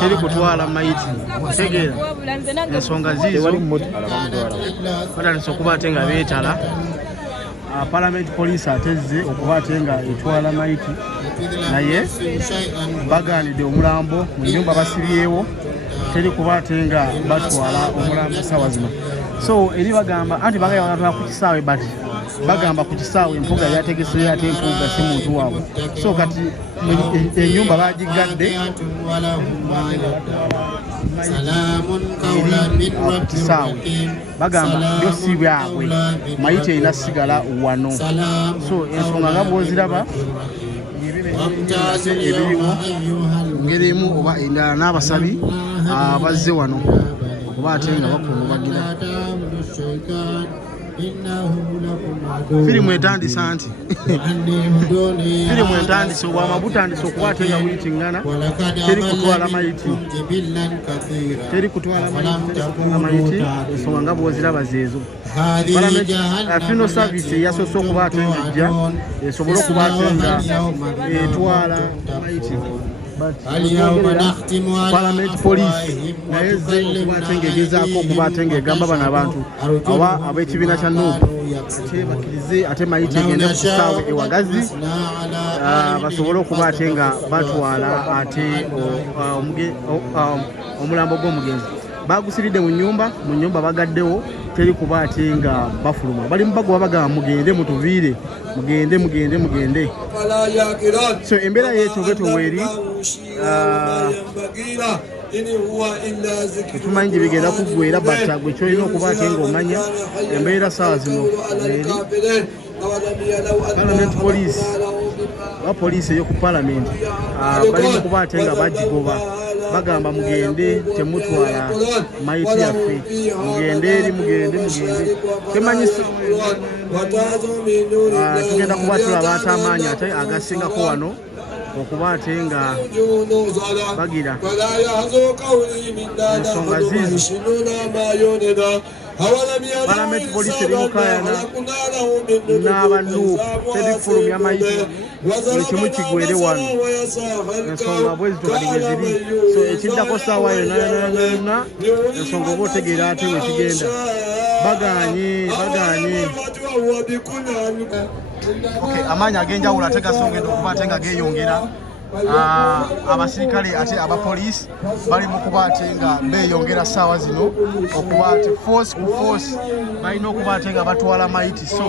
teri kutwala mayiti tegeera ensonga ziizo batandise okuba ate nga beetala Parliament Police atezze okuba ate nga etwala mayiti naye bagaanidde omulambo mu nnyumba basibyewo teri kuba ate nga batwala omulambo ssaawa zino so eri bagamba anti bagamba ku kisaawe bati bagamba ku kisaawe empuga yategese ate empuga si muntu waabwe so kati ennyumba bagigadde kisaawe bagamba byo si byabwe mayiti erina sigala wano so ensonga nga bwoziraba ebiriwo ngeri emu oba endala n'abasabi bazze wano okuba ate nga bakungubagira firimu etandise anti firimu etandise obwama butandise okuba ate nga buyitiŋŋana teri kutwala mayiti ensonga nga bwoziraba zeezo fino service eyasoose okuba ate nga ejja esobole okuba ate nga etwala mayiti Parliament Police naye ze okuba ate ng'egezaako okuba ate ng'egamba bano abantu oba ab'ekibiina kya NUP ate bakkirize ate mayiti egende ku kisaawe ewagazi basobole okuba ate nga batwala ate omulambo gw'omugenzi bagusiridde mu nnyumba bagaddewo teri kuba ate nga bafuluma bali mu bagoba bagamba mugende mutuviire mugende so embeera y'ekyo bwe toweeri tumanyi gye bigenda kuggwera batta gwe kyolina okuba ate ng'omanya embeera ssaawa zino eri Parliament Police ba poliisi eyoku Parliament balina kuba ate nga bagigoba bagamba mugende temutwala mayiti yaffe mugende temanyi tugenda kuba tulaba ate amaanyi ate agasingako wano okuba ate nga bagira ensonga ziizo Parliament Police eri mukaayana n'abanuupu teri kufulumya mayiti buli kimu kigwere wano ensonga bwe zito kati bwe ziri so ekiddako ssaawa yonna ensonga oba otegeera ate we kigenda bagaanye amaanyi ag'enjawulo ate gasongedde okuba ate nga geeyongera abasirikale ate abapoliisi bali mu kuba ate nga beeyongera ssaawa zino okuba ate force ku force balina okuba ate nga batwala mayiti so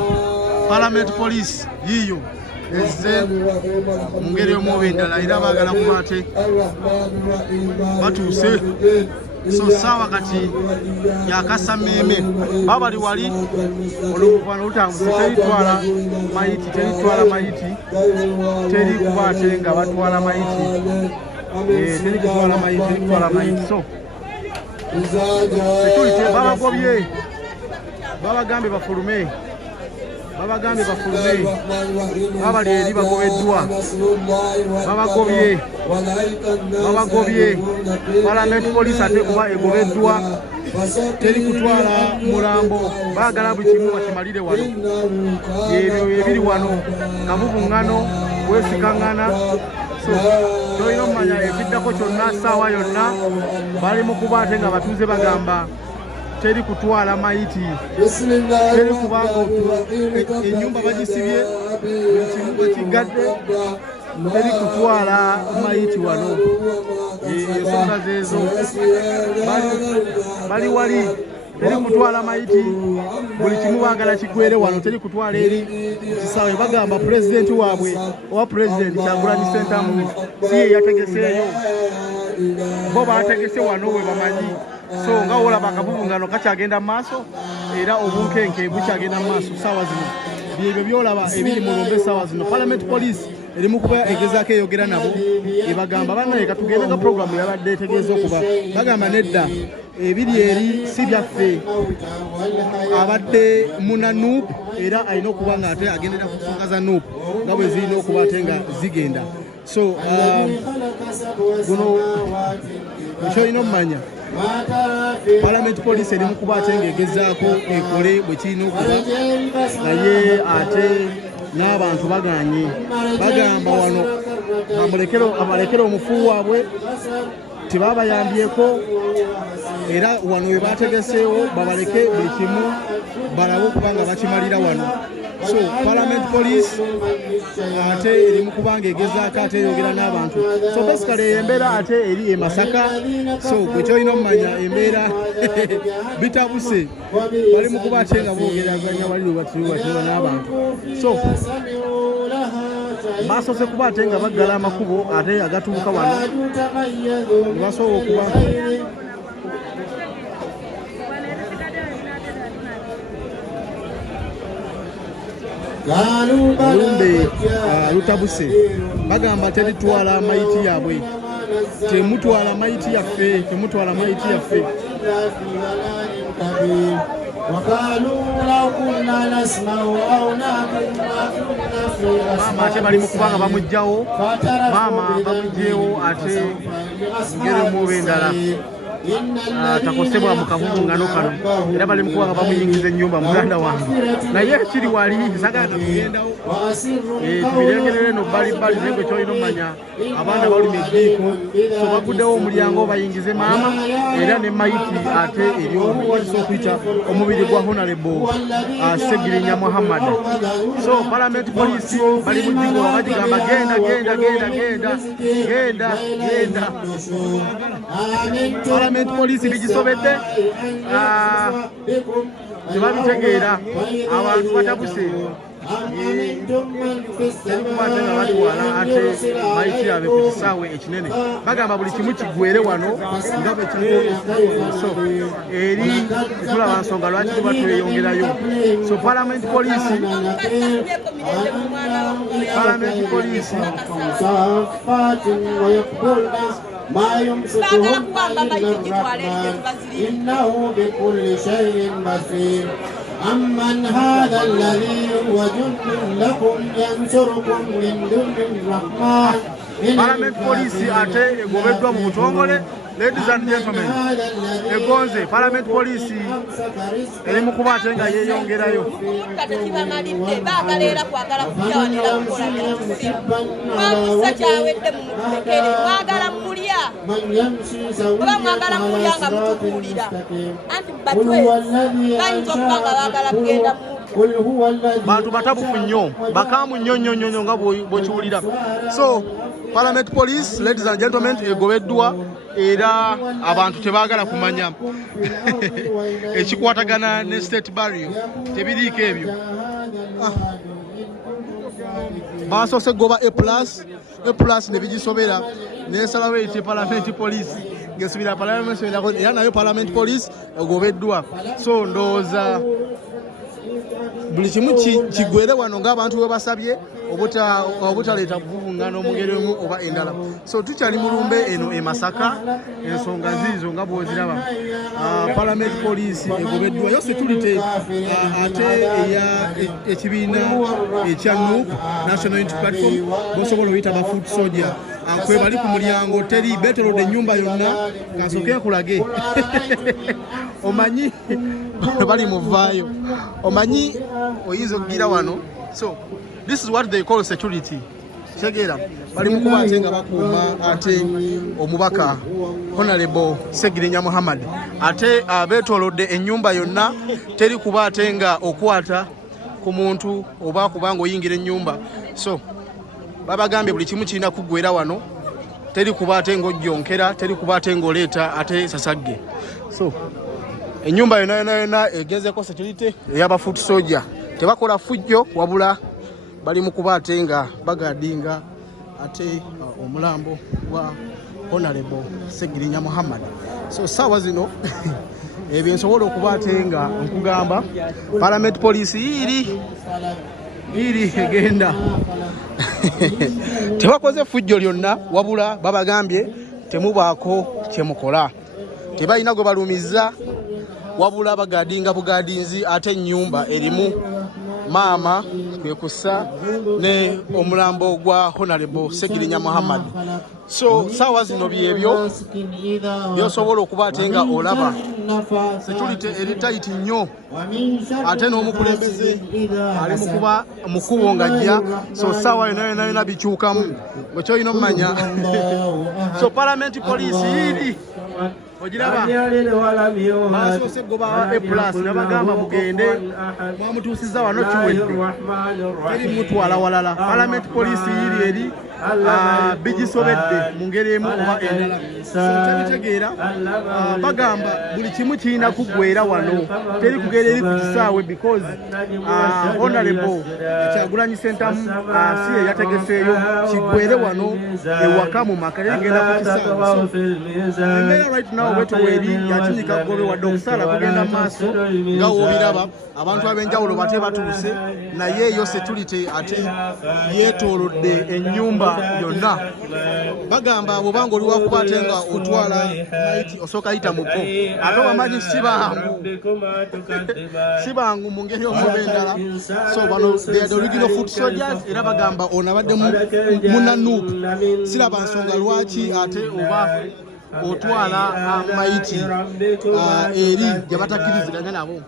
Parliament Police yiiyo ezze mu ngeri omu oba endala era baagala kuba ate batuuse so ssaawa kati yakasameeme baba bali wali oluvano lutambuze teritwala mayiti teri kuba ate nga batwala mayiti teri kutwala mayiti so security babagobye babagambye bafulume babali eri bagobeddwa babagobye Parliament Police ate kuba egobeddwa teri kutwala mulambo baagala buli kimu bakimalire wano ebyo ebiri wano kabubuŋŋano bwesikaŋŋana so tolina omumanya ekiddako kyonna ssaawa yonna bali mu kuba ate nga batuuze bagamba teri kutwala mayiti teri kubanga ennyumba bagisibye buli kimu bwekigadde teri kutwala mayiti wano ensonga zeezo bali wali teri kutwala mayiti buli kimu baagala kigwere wano teri kutwala eri kisaawe bagamba pulezidenti waabwe owa pulezidenti Kyagulanyi Ssentamu si ye yategeseeyo bo baategese wano we bamanyi so nga olaba akabubuŋŋano kakyagenda mu maaso era obunkenke bukyagenda mu maaso ssaawa zino byebyo byolaba ebiri mu lumbe ssaawa zino Parliament Police eri mu kuba egezaako eyogera nabo ebagamba bannaye katugende nga puroguramu yabadde etegeeza okuba bagamba nedda ebiri eri si byaffe abadde muna NUP era alina okuba nga ate agendera ku nsonga za NUP nga bwe zirina okuba ate nga zigenda so guno ekyolina omumanya Parliament Police eri mu kuba ate ng'egezaako ekole bwe kirina okuba naye ate n'abantu bagamba wano abalekere omufu waabwe tebabayambyeko era wano we bategeseewo babaleke buli kimu balabe okubanga bakimalira wano. So Parliament Police ate eri mu kubanga egezaako ate eyogera n'abantu. So basically embeera ate eri e Masaka. So gwe kyolina omumanya embeera bitabuse bali mu kuba ate nga boogeraganya bali lwebatiriwateba n'abantu. So basoose kuba ate nga baggala amakubo ate agatuuka wano basobola okuba olumbe lutabuse bagamba teritwala mayiti yaabwe temutwala mayiti yaffe maama ate bali mu kubanga bamugjawo maama bamugjewo ate ngeremuoba endala takosebwa mu kavubuŋŋano kano era bali mu kubanga bamuyingiza ennyumba muganda wange naye kiri wali sagala tugendawo tubirengerera eno bbalibbali naye gwe kyolina omanya abaana baluma eddiiko so baguddewo omulyango bayingize maama era ne mayiti ate eryokuwalisa okuyita omubiri gwa Honorable Segirinya Muhammad. So Parliament Police bali mu ddigo bagigamba genda Parliament Police bigisobedde tebabitegeera abantu batabuse terikubatenga batwala ate mayiti yabe ku kisaawe ekinene bagamba buli kimu kiggwere wano nga bwe so eri tulaba nsonga lwaki tuba tweyongerayo. So Parliament Police ما يمسكهم إنه بكل شيء بصير. أمن هذا الذي هو جند لكم ينصركم من دون الرحمن. Parliament Police ate egobeddwa mu butongole. Ladies and gentlemen, egonze Parliament Police eri mu kuba ate nga yeeyongerayo. Bantu batabufu nnyo bakaamu nnyo nga bw'okiwulira. So Parliament Police, ladies and gentlemen, egobeddwa era abantu tebaagala kumanya ekikwatagana ne state burial tebiriiko ebyo. Basoose goba A+ ne bigisobera nesalawo ete Parliament Police ngesubira Parliament era nayo Parliament Police egobeddwa. So ndowooza buli kimu kiggwere wano ng'abantu bwe basabye obutaleeta bubuŋŋano mu ngeri emu oba endala. So tukyali mu lumbe eno e Masaka, ensonga ziizo nga bw'oziraba. Parliament Police egobeddwa yose tulite ate ekibiina ekya NUP National Unity Platform bosobola oyita ba foot soldier kwe bali ku mulyango teri beeterodde ennyumba yonna kasooke nkulage omanyi bali muvaayo omanyi oyinza okugira wano. So this is what they call security. Segera bali mu kuba ate nga bakuuma ate omubaka Honorable Segirinya Muhammad ate beetolodde ennyumba yonna teri kuba ate nga okwata ku muntu oba kubanga oyingira ennyumba. So babagambye buli kimu kirina kuggwera wano teri kuba ate ng'ojjonkera teri kuba ate ng'oleeta ate sasagge. So ennyumba yonna egezeko security ey'aba foot soldier tebakola fujjo wabula bali mu kuba ate nga bagadinga ate omulambo wa Honorable Segirinya Muhammad. So saawa zino ebyo nsobola okuba ate nga nkugamba Parliament Police iri egenda tebakoze fujjo lyonna wabula babagambye temubaako kyemukola tebalina gwe balumiza wabula bagadinga bugadinzi ate ennyumba erimu maama kwe kussa ne omulambo gwa Honorable Segirinya Muhammad. So sawa zino byebyo byosobola okuba ate nga olaba security eri tight nnyo ate n'omukulembeze ali mukuba mukubo ngajja so sawa yona bikyukamu bwekyoyina omumanya so parliament police iri ojiraba basoose goba A+ nabagamba mugende mwamutuusiza wano kiwedde teri mutwala walala parliament police iri eri bigisobedde mu ngeri emu oba endala tebitegeera bagamba buli kimu kirina kuggweera wano teri kugera eri ku kisaawe because Honorable Kyagulanyi Ssentamu si ye yategeseeyo kiggweere wano ewaka mu maka terigenda ku kisaawe embeera right now wetoweri yakinyika kugobe wadde okusaala kugenda mu maaso nga woobiraba abantu ab'enjawulo bate batuuse naye eyo security ate yeetoolodde ennyumba yonna bagamba bwobanga oli wakuba ate nga otwala maiti osooka ayita muko ate wamanyi si bangu mu ngeri omuba endala so bano the original foot soldiers era bagamba onabadde munanuupu siraba nsonga lwaki ate oba otwala maiti eri gyebatakkiriziganya nabo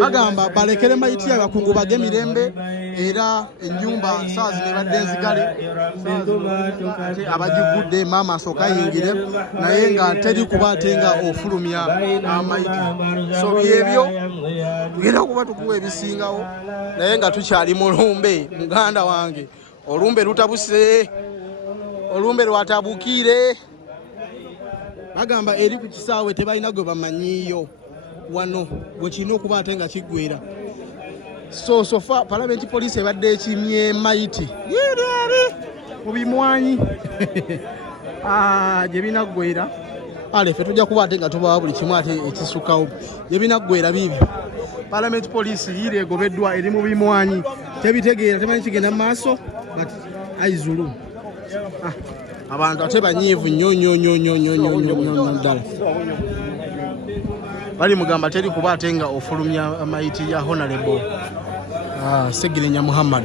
bagamba balekere maiti abakungu bage emirembe era ennyumba saa zino ebadde enzigale abagigudde maama asooka ayingire naye nga teri kuba ate nga ofulumya amaiti so byebyo tugenda okuba tukuwa ebisingawo naye nga tukyali mulumbe muganda wange olumbe lutabuse olumbe lwatabukiire bagamba eri ku kisaawe tebalina gwe bamanyiiyo wano bwe kirina okuba ate nga kiggweera so sofa parliament police ebadde ekimye maiti mu bimwanyi gye binaggweera ffe tujja kuba ate nga tubawa buli kimu ate ekisukkawo gye binaggweera biibyo parliament police yiire egobeddwa eri mu bimwanyi tebitegeera temanyi kigenda mu maaso but aizulu abantu ate banyiivu nnyo ddala bali mugamba teri kuba ate nga ofulumya maiti ya Honorable Segirinya Muhammad.